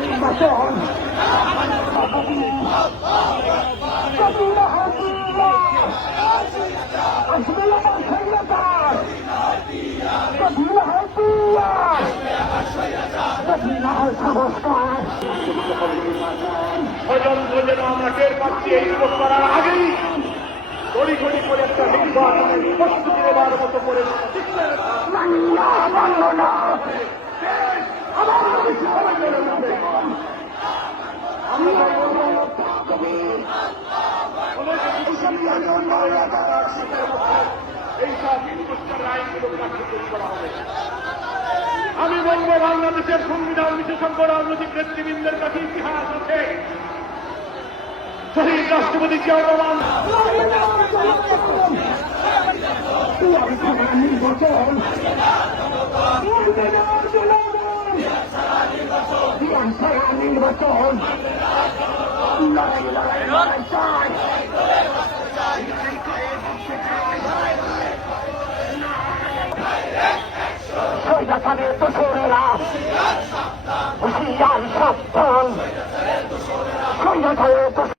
নির্বাচন আমরা টের পাচ্ছি এই যুবক করার আগেই গড়ি গড়ি করে একটা নির্বাচনের প্রস্তুতি নেবার মতো করে এইসব হিন্দুস্তানের আইনগুলো কার্যকরী করা হবে। আমি বলবো বাংলাদেশের সংবিধান বিশেষজ্ঞ রাজনৈতিক নেতৃবৃন্দের কাছে ইতিহাস আছে। শহীদ রাষ্ট্রপতি জিয়াউর রহমান নির্বাচন স্বৈরাচারের দোসরেরা হুঁশিয়ার সাবধান, স্বৈরাচারের